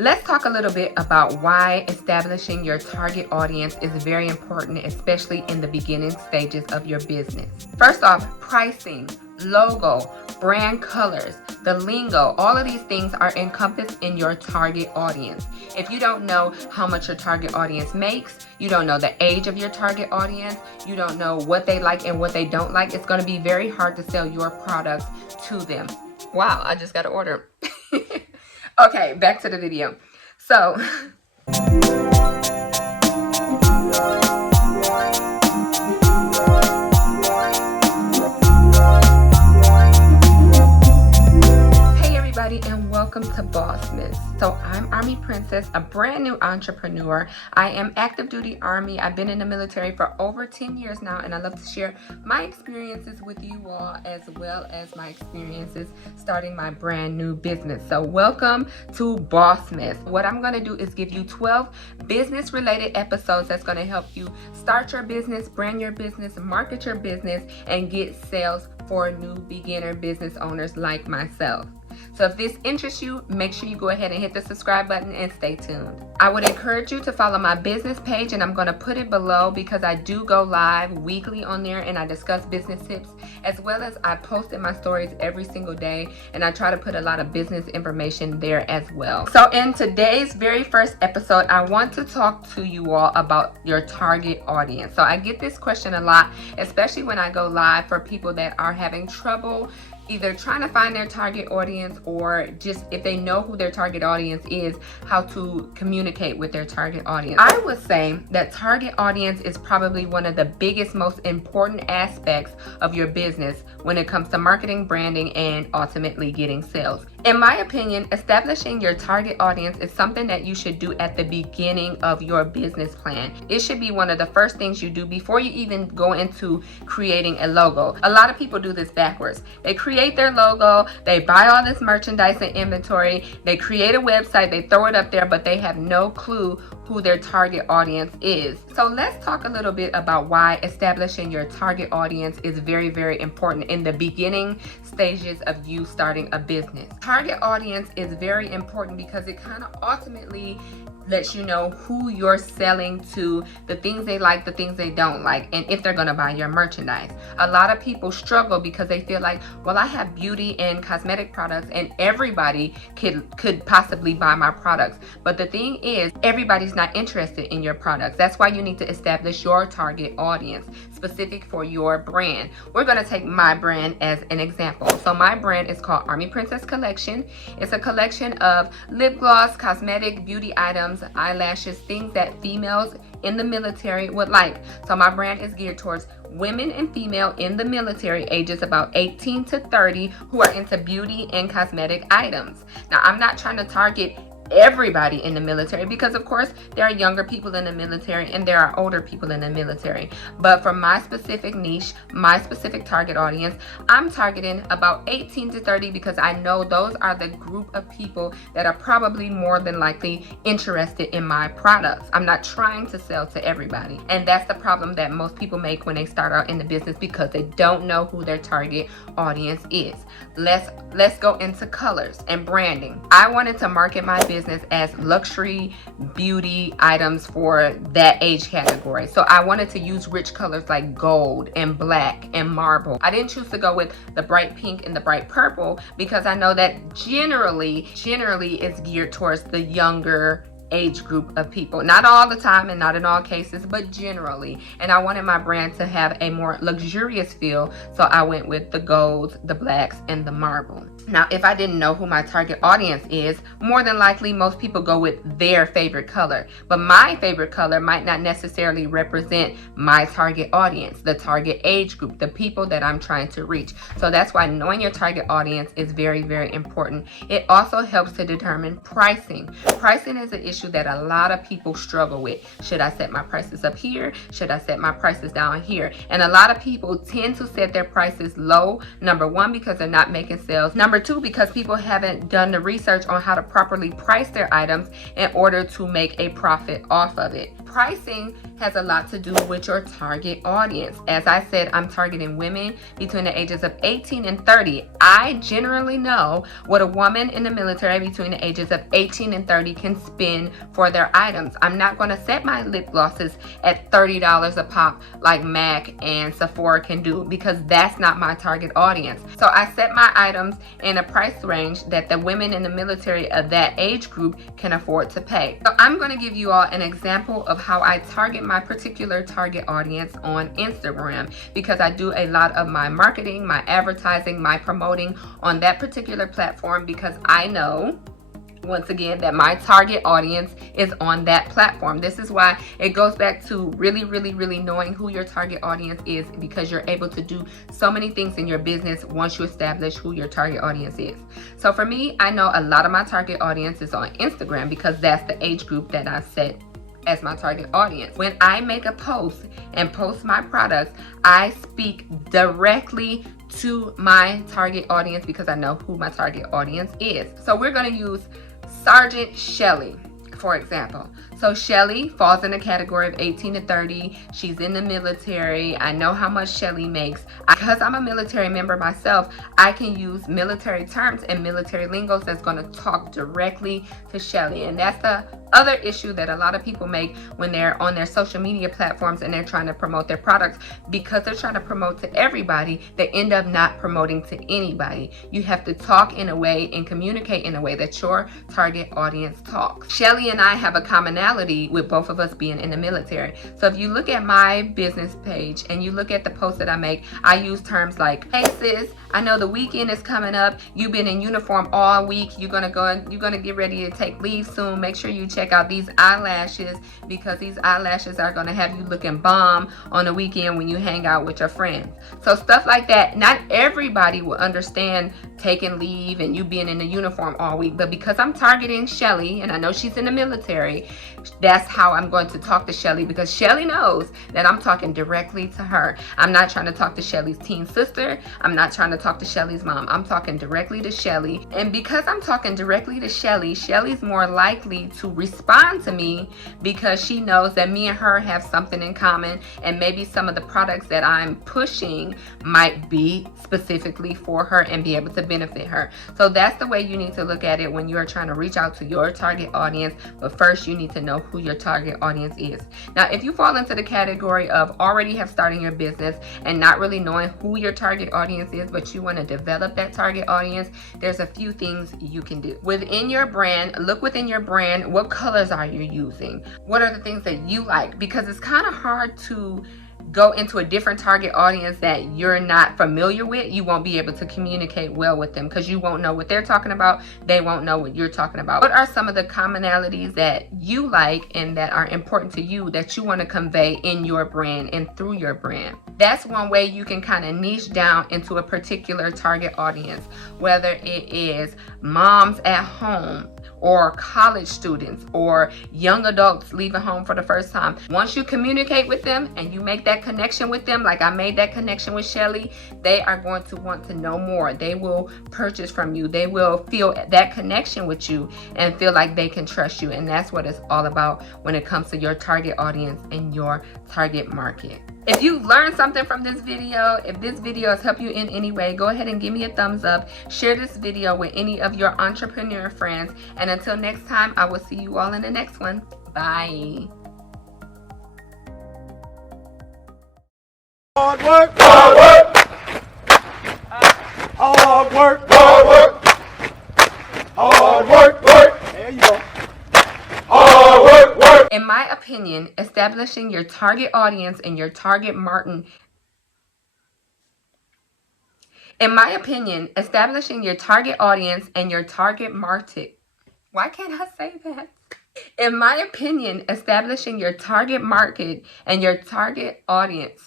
Let's talk a little bit about why establishing your target audience is very important, especially in the beginning stages of your business. First off, pricing, logo, brand colors, the lingo, all of these things are encompassed in your target audience. If you don't know how much your target audience makes, you don't know the age of your target audience, you don't know what they like and what they don't like, it's going to be very hard to sell your products to them. Wow, I just got an order. Okay, back to the video. So, hey everybody, and welcome to BOSSMAS. So I'm Army Princess, a brand new entrepreneur. I am active duty Army. I've been in the military for over 10 years now, and I love to share my experiences with you all, as well as my experiences starting my brand new business. So welcome to BOSSMAS. What I'm going to do is give you 12 business related episodes that's going to help you start your business, brand your business, market your business, and get sales for new beginner business owners like myself. So if this interests you, make sure you go ahead and hit the subscribe button and stay tuned. I would encourage you to follow my business page, and I'm going to put it below because I do go live weekly on there and I discuss business tips, as well as I post in my stories every single day, and I try to put a lot of business information there as well. So in today's very first episode, I want to talk to you all about your target audience. So I get this question a lot, especially when I go live for people that are having trouble either trying to find their target audience, or just if they know who their target audience is, how to communicate with their target audience. I would say that target audience is probably one of the biggest, most important aspects of your business when it comes to marketing, branding, and ultimately getting sales. In my opinion, establishing your target audience is something that you should do at the beginning of your business plan. It should be one of the first things you do before you even go into creating a logo. A lot of people do this backwards. They create their logo, they buy all this merchandise and inventory, they create a website, they throw it up there, but they have no clue who their target audience is. So let's talk a little bit about why establishing your target audience is very, very important in the beginning stages of you starting a business. Target audience is very important because it kind of ultimately lets you know who you're selling to, the things they like, the things they don't like, and if they're going to buy your merchandise. A lot of people struggle because they feel like, well, I have beauty and cosmetic products and everybody could possibly buy my products. But the thing is, everybody's not interested in your products. That's why you need to establish your target audience specific for your brand. We're going to take my brand as an example. So my brand is called Army Princess Collection. It's a collection of lip gloss, cosmetic, beauty items, eyelashes, things that females in the military would like. So my brand is geared towards women and female in the military, ages about 18 to 30, who are into beauty and cosmetic items. Now, I'm not trying to target everybody in the military, because of course there are younger people in the military and there are older people in the military, but for my specific niche, my specific target audience, I'm targeting about 18 to 30 because I know those are the group of people that are probably more than likely interested in my products. I'm not trying to sell to everybody, and that's the problem that most people make when they start out in the business, because they don't know who their target audience is. Let's go into colors and branding. I wanted to market my business as luxury beauty items for that age category. So I wanted to use rich colors like gold and black and marble. I didn't choose to go with the bright pink and the bright purple because I know that generally it's geared towards the younger age group of people. Not all the time and not in all cases, but generally. And I wanted my brand to have a more luxurious feel, so I went with the golds, the blacks, and the marble. Now, if I didn't know who my target audience is, more than likely most people go with their favorite color. But my favorite color might not necessarily represent my target audience, the target age group, the people that I'm trying to reach. So that's why knowing your target audience is very, very important. It also helps to determine pricing. Pricing is an issue that a lot of people struggle with. Should I set my prices up here? Should I set my prices down here? And a lot of people tend to set their prices low. Number one, because they're not making sales. Number two, because people haven't done the research on how to properly price their items in order to make a profit off of it. pricing has a lot to do with your target audience. As I said, I'm targeting women between the ages of 18 and 30. I generally know what a woman in the military between the ages of 18 and 30 can spend for their items. I'm not going to set my lip glosses at $30 a pop like MAC and Sephora can do, because that's not my target audience. So I set my items in a price range that the women in the military of that age group can afford to pay. So I'm going to give you all an example of how I target my particular target audience on Instagram, because I do a lot of my marketing, my advertising, my promoting on that particular platform, because I know, once again, that my target audience is on that platform. This is why it goes back to really knowing who your target audience is, because you're able to do so many things in your business once you establish who your target audience is. So for me, I know a lot of my target audience is on Instagram, because that's the age group that I set as my target audience. When I make a post and post my products, I speak directly to my target audience, because I know who my target audience is. So we're going to use Sergeant Shelly, for example. So Shelly falls in the category of 18 to 30. She's in the military. I know how much Shelly makes. Because I'm a military member myself, I can use military terms and military lingos that's going to talk directly to Shelly. And that's the other issue that a lot of people make when they're on their social media platforms and they're trying to promote their products. Because they're trying to promote to everybody, they end up not promoting to anybody. You have to talk in a way and communicate in a way that your target audience talks. Shelly and I have a commonality with both of us being in the military. So if you look at my business page and you look at the posts that I make, I use terms like, hey sis, I know the weekend is coming up. You've been in uniform all week. You're gonna get ready to take leave soon. Make sure you check out these eyelashes, because these eyelashes are gonna have you looking bomb on the weekend when you hang out with your friends. So stuff like that. Not everybody will understand taking leave and you being in the uniform all week, but because I'm targeting Shelly and I know she's in the military, that's how I'm going to talk to Shelly, because Shelly knows that I'm talking directly to her. I'm not trying to talk to Shelly's teen sister. I'm not trying to talk to Shelly's mom. I'm talking directly to Shelly. And because I'm talking directly to Shelly, Shelly's more likely to respond to me, because she knows that me and her have something in common, and maybe some of the products that I'm pushing might be specifically for her and be able to benefit her. So that's the way you need to look at it when you're trying to reach out to your target audience. But first, you need to know who your target audience is. Now, if you fall into the category of already have started your business and not really knowing who your target audience is, but you want to develop that target audience, there's a few things you can do. Within your brand, look within your brand, what colors are you using? What are the things that you like? Because it's kind of hard to go into a different target audience that you're not familiar with. You won't be able to communicate well with them, because you won't know what they're talking about. They won't know what you're talking about. What are some of the commonalities that you like and that are important to you that you want to convey in your brand and through your brand? That's one way you can kind of niche down into a particular target audience, whether it is moms at home, or college students, or young adults leaving home for the first time. Once you communicate with them and you make that connection with them, like I made that connection with Shelly, they are going to want to know more. They will purchase from you. They will feel that connection with you and feel like they can trust you. And that's what it's all about when it comes to your target audience and your target market. If you learned something from this video, if this video has helped you in any way, go ahead and give me a thumbs up. Share this video with any of your entrepreneur friends. And until next time, I will see you all in the next one. Bye. Hard work, hard work, hard work, hard work, hard work, work. There you go. Hard work, work. In my opinion, establishing your target audience and your target market. In my opinion, establishing your target audience and your target market. Why can't I say that? In my opinion, establishing your target market and your target audience.